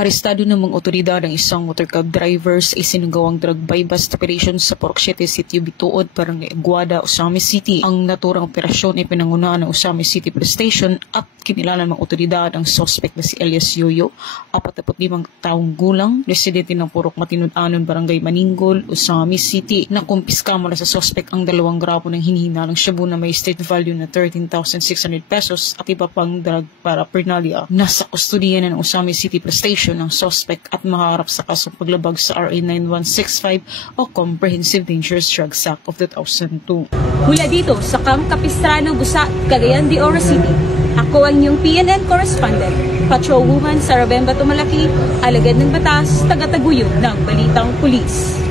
Arestado ng mga otoridad ang isang motorcab driver sa isinagawang drug buy-bust operation sa Purok 7, Sitio Bituod, Barangay Aguada, Usami City. Ang naturang operasyon ay pinangunahan ng Usami City Police Station at kinilalan ng mga otoridad ang suspect na si Elias Yoyo, 45 taong gulang, residente ng Purok Matinud-Anon, Barangay Maningol, Usami City. Nakumpiska mula sa suspect ang 2 gramo ng hinihinalang shabu na may state value na 13,600 pesos at iba pang drug paraphernalia. Nasa kustudiya ng Usami City Police Station ng suspect at makaharap sa kasong paglabag sa RA 9165 o Comprehensive Dangerous Drugs Act of 2002. Mula dito sa Camp Capistrano, Busa, Cagayan de Oro City, ako ang inyong PNN correspondent, patrolwoman Sarabemba Tumalaki, alagad ng batas, taga-taguyod ng Balitang Pulis.